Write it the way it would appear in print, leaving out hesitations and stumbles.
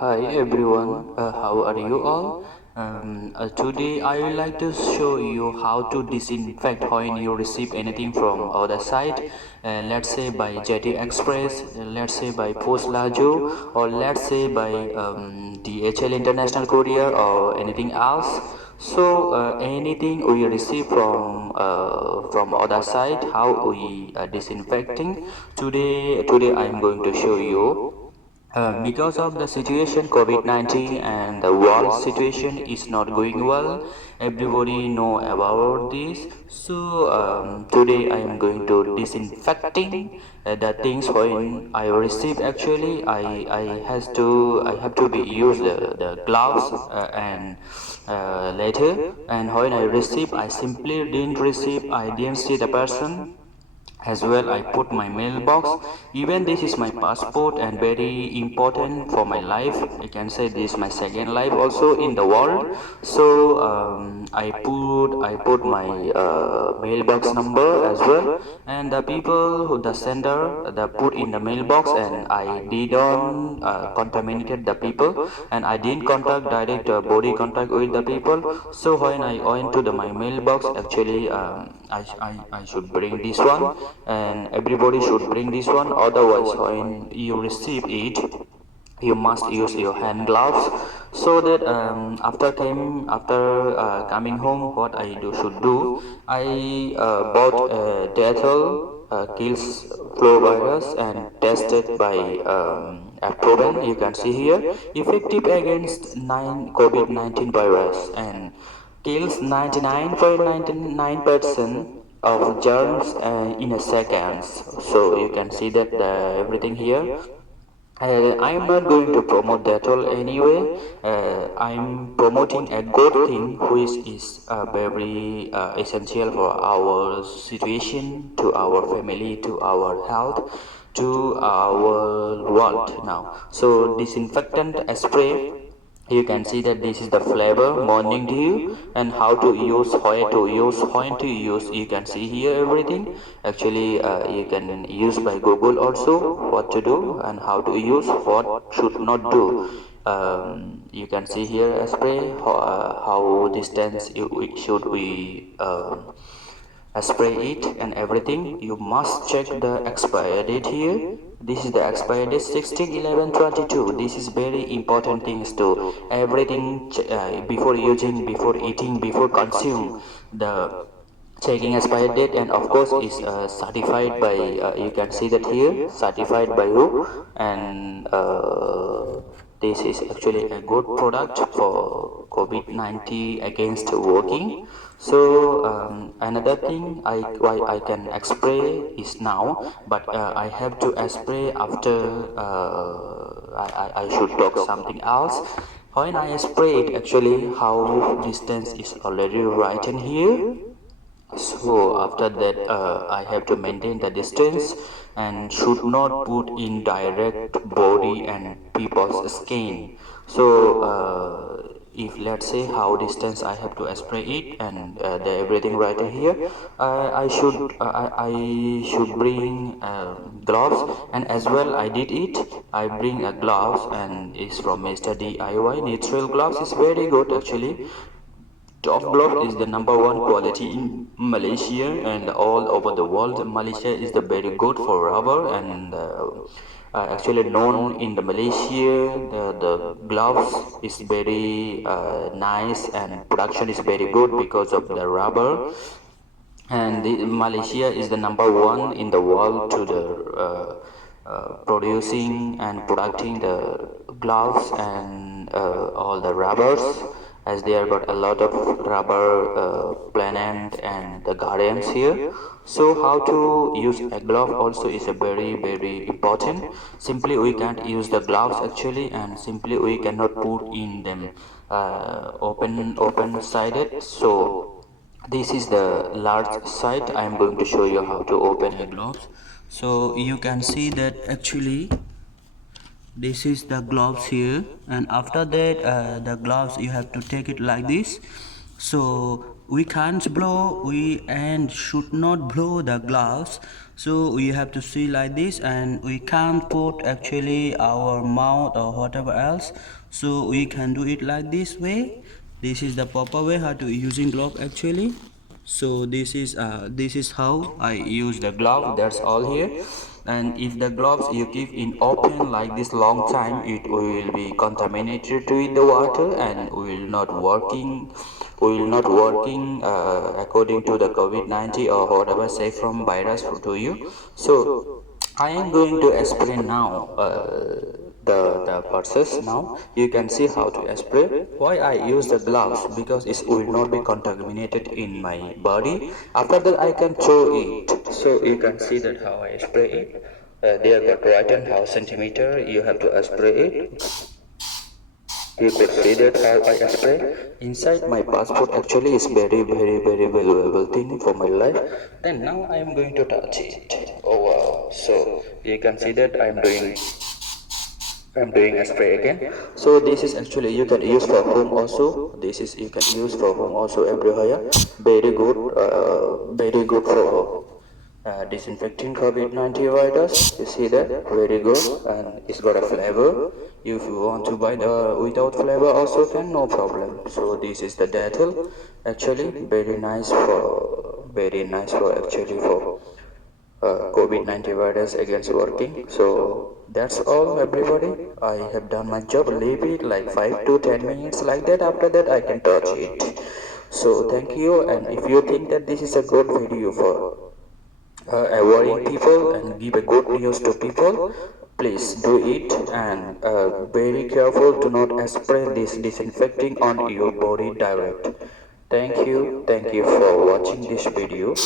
Hi everyone, how are you all? Today I would like to show you how to disinfect when you receive anything from other side. Let's say by Jetty Express, let's say by Post Lajo, or let's say by DHL International Courier or anything else. So anything we receive from other side, how we disinfecting. Today I am going to show you. Because of the situation COVID-19 and the world situation is not going well, everybody know about this. So today I am going to disinfecting the things when I receive. Actually, I have to be use the gloves and later. And when I receive, I simply didn't receive. I didn't see the person as well. I put my mailbox. Even this is my passport and very important for my life. I can say this is my second life also in the world. So I put my mailbox number as well, and the people who the sender the put in the mailbox, and I didn't contaminated the people, and I didn't contact direct body contact with the people. So when I went to my mailbox, actually I should bring this one, and everybody should bring this one. Otherwise, when you receive it, you must use your hand gloves. So that after coming home, what I do should do, I bought Dettol kills flu virus and tested by proven, you can see here, effective against 9 COVID-19 virus, and kills 99.99% of germs in a seconds. So you can see that everything here. I am not going to promote that all anyway. I am promoting a good thing which is very essential for our situation, to our family, to our health, to our world now. So disinfectant spray, you can see that this is the flavor morning dew, and how to use, where to use, when to use. You can see here everything. Actually you can use by Google also what to do and how to use, what should not do. You can see here a spray, how distance should we spray it and everything. You must check the expiry date here. This is the expiry date 16/11/22. This is very important things to everything. Before using, before eating, before consume, the checking expiry date, and of course is certified by you can see that here, certified by who. And this is actually a good product for COVID-19 against working. So another thing why I can spray is now, but I have to spray after I should talk something else. When I spray it, actually how distance is already written here. So after that I have to maintain the distance and should not put in direct body and people's skin. So if let's say how distance I have to spray it, and the everything right here, I should bring gloves, and as well I did it. I bring a gloves, and it's from Mr. DIY. Neutral gloves is very good actually. Top glove is the #1 quality in Malaysia and all over the world. Malaysia is the very good for rubber, and actually known in the Malaysia. The gloves is very nice, and production is very good because of the rubber. And Malaysia is the #1 in the world to the producing and producing the gloves and all the rubbers, as they have got a lot of rubber plant and the gardens here. So how to use a glove also is a very important. Simply we can't use the gloves actually, and simply we cannot put in them open sided. So this is the large side. I am going to show you how to open a gloves. So you can see that actually this is the gloves here, and after that the gloves you have to take it like this. So we can't blow, we and should not blow the gloves. So we have to see like this, and we can't put actually our mouth or whatever else, so we can do it like this way. This is the proper way how to using glove actually. So this is how I use the glove. That's all here. And if the gloves you keep in open like this long time, it will be contaminated with the water and will not working according to the COVID-19 or whatever say from virus to you. So I am going to explain now the process. Now you can see how to spray. Why I use the gloves, because it will not be contaminated in my body. After that I can throw it. So you can see that how I spray it. There got written how centimeter you have to spray it. You could see that how I spray. Inside my passport actually is very valuable thing for my life. Then now I am going to touch it. Oh wow. So you can see that I'm doing a spray again. So this is actually you can use for home also. This is you can use for home also everywhere. Very good for disinfecting COVID-19 virus. You see that? Very good, and it's got a flavor. If you want to buy the without flavor also can, no problem. So this is the Dettol. Actually, very nice for actually for COVID-19 virus against working. So that's all everybody. I have done my job. Leave it like 5 to 10 minutes like that. After that I can touch it. So thank you, and if you think that this is a good video for avoiding people and give a good news to people, please do it, and very careful to not spray this disinfecting on your body direct. Thank you for watching this video.